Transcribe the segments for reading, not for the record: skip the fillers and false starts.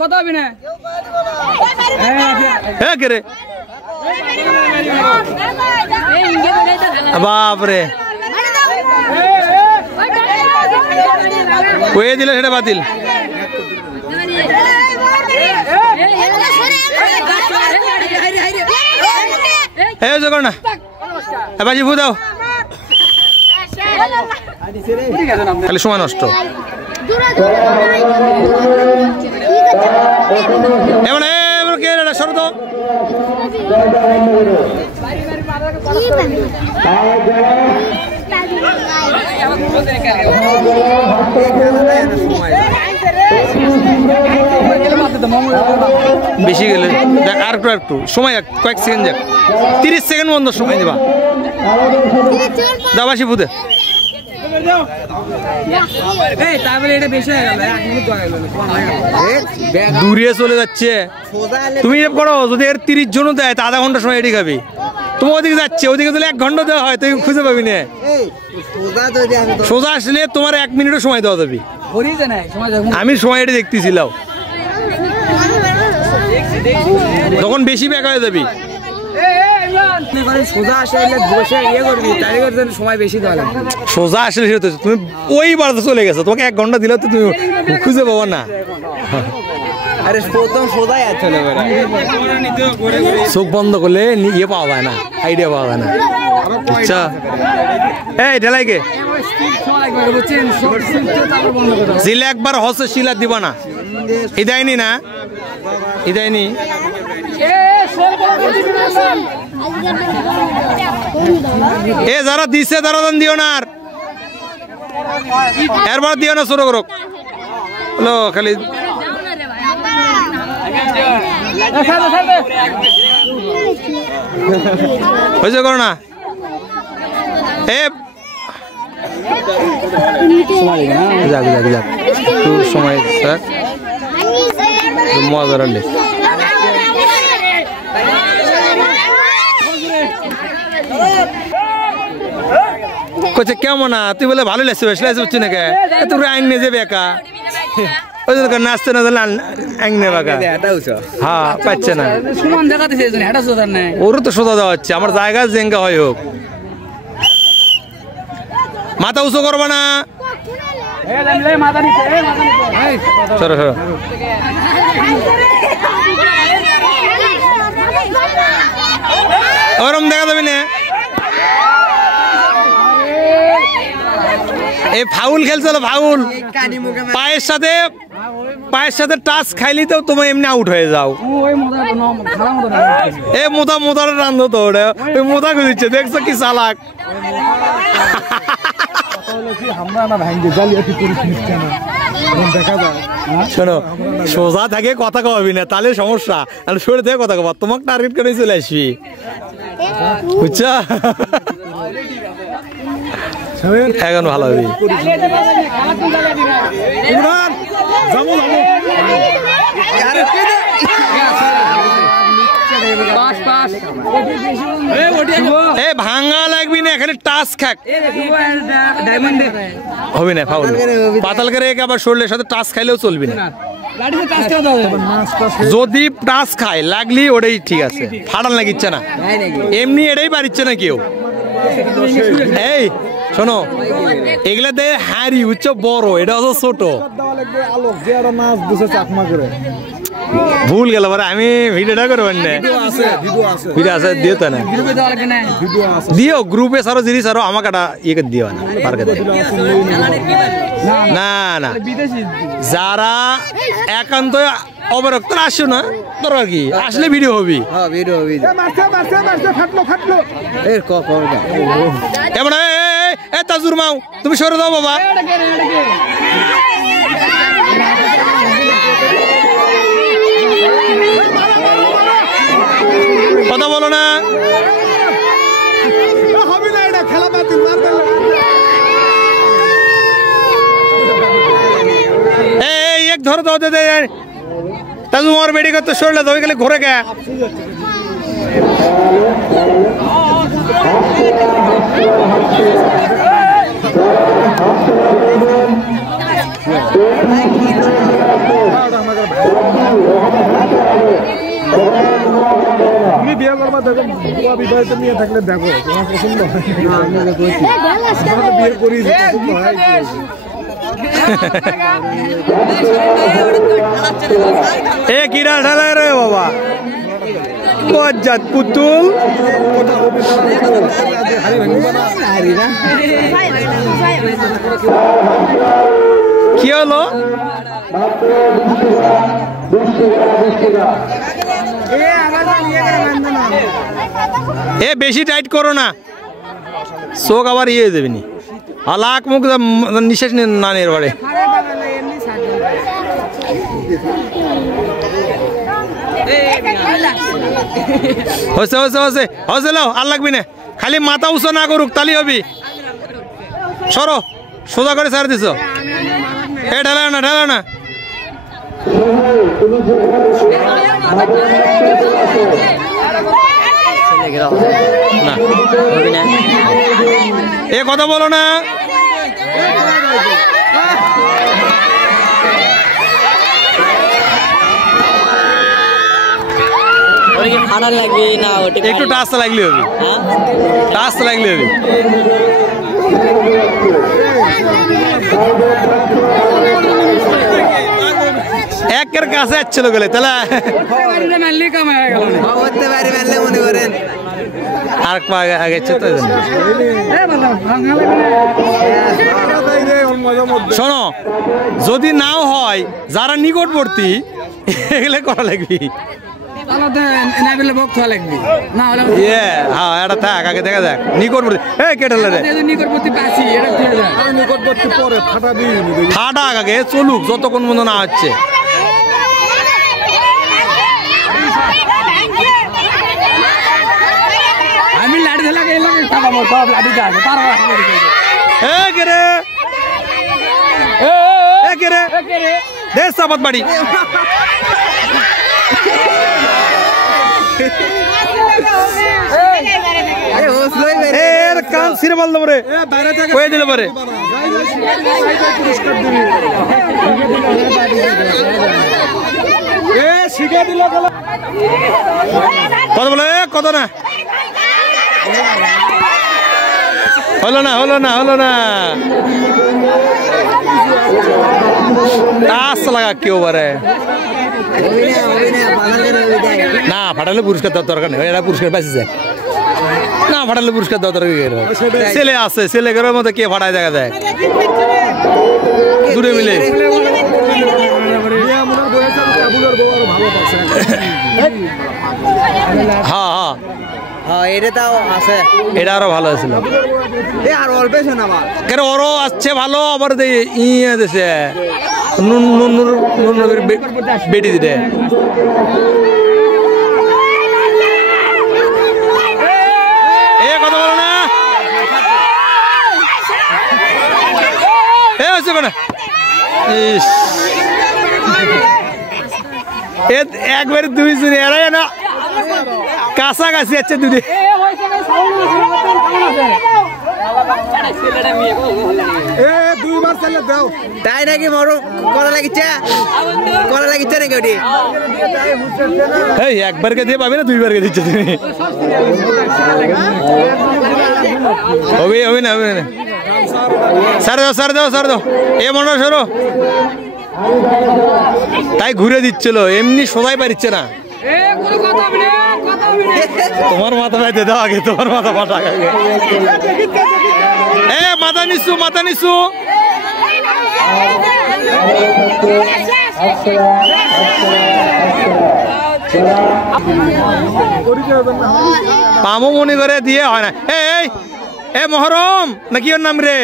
কথা হবে না কে রে বাপরে কয়ে দিল সেটা বাতিল না বাজি ভু দাও খালি সময় নষ্ট শরত বেশি গেলে দেখ আর একটু সময় কয়েক সেকেন্ড যাক 30 সেকেন্ড বন্ধ সময় দিবা দাবাসি বুধে দূরে চলে যাচ্ছে তুমি করো যদি এর 30 জন দেয় তা আধা ঘন্টা সময় এটি খাবি তুমি ওদিকে যাচ্ছে ওদিকে যদি 1 ঘন্টা দেওয়া হয় তুই খুঁজে পাবি না সোজা আসলে তোমার 1 মিনিটও সময় দেওয়া যাবে আমি সময় এটি দেখতেছিলাম তখন বেশি বেকা হয়ে যাবি সোজা আসলে তুমি ওই বাড়িতে চলে গেছো তোমাকে 1 ঘন্টা দিলে তো তুমি খুঁজে পাবো না চোখ বন্ধ করলে ইয়ে পাওয়া যায় না আইডিয়া পাওয়া যায় না আচ্ছা এই ঢেলাইকে জিলে একবার হসে শিলা দিবা না ইদায়নি না ইদায়নি এ যারা দিছে তারা দান দিও না আর এরবার দিও না শুরু করো হলো খালি হয়েছে করো না এ যাক যাক যাক একটু সময় স্যার মজার আনলে কচ্ছে কেমন না তুই বলে ভালো লাগছে বেশ লাগছে হচ্ছে নাকি তুই আইন নিয়ে যাবে একা ওই জন্য নাচতে না আইন নেবা হ্যাঁ পাচ্ছে না ওরও তো সোজা দেওয়া হচ্ছে আমার জায়গা জেঙ্গা হয় হোক মাথা উঁচু করবা না সরো সরো ওরম দেখা যাবি না এই ফাউল খেলছিল ফাউল পায়ের সাথে টাচ খাইলি তো তুমি এমনি আউট হয়ে যাও এ মোদার রান্ধো তো ওটা ওই মোদা খুঁজছে দেখছো কি চালাক শোনো সোজা থাকে কথা কবি না তাহলে সমস্যা সরে থেকে কথা কবা তোমাকে টার্গেট করে চলে আসবি বুঝছো এখন ভালো হবে ভাঙা লাগবি না এখানে টাচ খাক হবে না ফাউল পাতাল করে আবার শরীরের সাথে টাচ খাইলেও চলবি না যদি টাচ খায় লাগলি ওটাই ঠিক আছে ফাটান লাগিচ্ছে না এমনি এটাই পারিচ্ছে না কেউ এই শোনো এগুলাতে হারি উচ্চ বড় এটা হচ্ছে ছোট ভুল গেল আমি ভিডিওটা করবেন না ভিডিও আছে দিও তো না দিও গ্রুপে সারো জিনিস আরো আমাকে একটা ইয়ে দিও না পার্কে না না যারা একান্ত অবরক্ত আসো না তোর কি আসলে ভিডিও হবি কেমন এ তাজুর মাও তুমি সরে দাও বাবা কথা বলো না এক ধরো দাও দে তাজু মোর বেড়ি করতে সরলে তো গেলে ঘুরে গে দেখো বুয়া বিবাহিত নিয়ে থাকলে দেখো তোমার পছন্দ হয় বিয়ে করি পছন্দ হয় এ কিরা ঢালা রে বাবা বজ্জাত পুতুল কি হলো এ বেশি টাইট করো না চোখ আবার ইয়ে দেবেনি হালাক মুখ নিঃশ্বাস না নিয়ে বাড়ে হচ্ছে হচ্ছে হচ্ছে হচ্ছে লাও আর লাগবি না খালি মাথা উঁচু না করুক তালি হবি সরো সোজা করে ছাড় দিছ এ ঢালাও না এ কথা বলো না একটু টাচ লাগলে হবে টাচ লাগলে হবে একের কাছে আসছিল গেলে তাহলে আর আগে শোনো যদি নাও হয় যারা নিকটবর্তী এগুলো করা লাগবি দেখা যাক নিকটবর্তী ফাটা আগে চলুক যতক্ষণ মতো না হচ্ছে আমি লাঠি দেশ সাবাত বাড়ি কান ছিঁড়ে বল দেবো রে কয়ে দিলে পারে কত বলে কত না হলো না লাগা কেউ বারে না ফাটালে পুরস্কার দেওয়ার দরকার নেই এরা পুরস্কার পাইছে যায় না ফাটালে পুরস্কার দেওয়ার দরকার ছেলে আছে ছেলে ঘরের মধ্যে কে ফাটায় দেখা যায় দূরে মিলে এটা আরো ভালো ছিল ওরও আসছে ভালো আবার দেশে বেটি দিতে কথা বলো না একবারে দুই জন এরাই না কাছাকাছি আছে দুই তাই নাকি করা লাগিচ্ছে নাকি ওটি একবারকে দিয়ে পাবি না দুইবারকে দিচ্ছে তুমি হবে না সার দাও এ মনে সরো তাই ঘুরে দিচ্ছিল এমনি সবাই পারিচ্ছে না তোমার মাথা পাইতে দাও আগে তোমার মাথা পাঠা আগে মাথা নিচু পামো মনে করে দিয়ে হয় না এ মহরম নাকি ওর নাম রে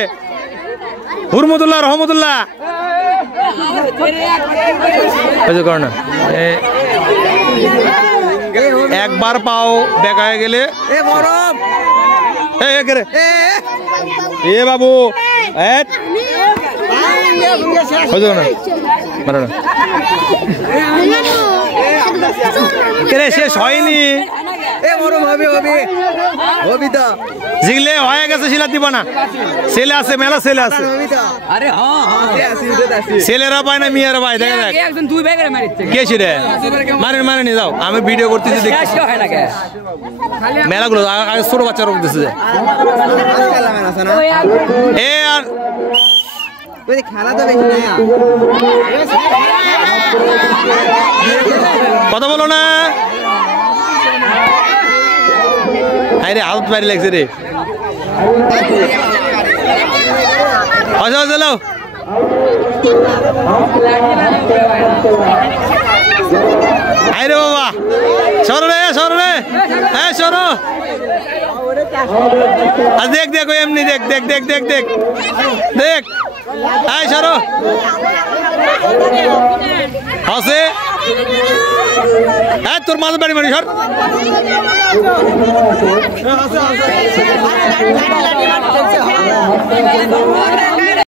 হুরমতুল্লাহ রহমতুল্লাহ না একবার পাও দেখা হয়ে গেলে এ বাবু শেষ হয়নি জিগলে হয়ে গেছে শিলা দিব না ছেলে আছে মেলা ছেলে আছে ছেলেরা পায় না মেয়েরা পায় দেখা দেখ কে ছিল মারে নিয়ে যাও আমি ভিডিও করতেছি দেখি মেলাগুলো আগে ছোট বাচ্চারা করতেছে যে এ আর খেলা তো বেশি না কথা বলো না আরে হাত বাড়ি লাগছে রে আচ্ছা চলো আরে বাবা সরো রে হ্যাঁ সরো আর দেখ দেখ এমনি দেখ দেখ দেখ দেখ দেখ দেখ এই সরো আছে হ্যাঁ তোর মাঝে বাড়ি মারি সর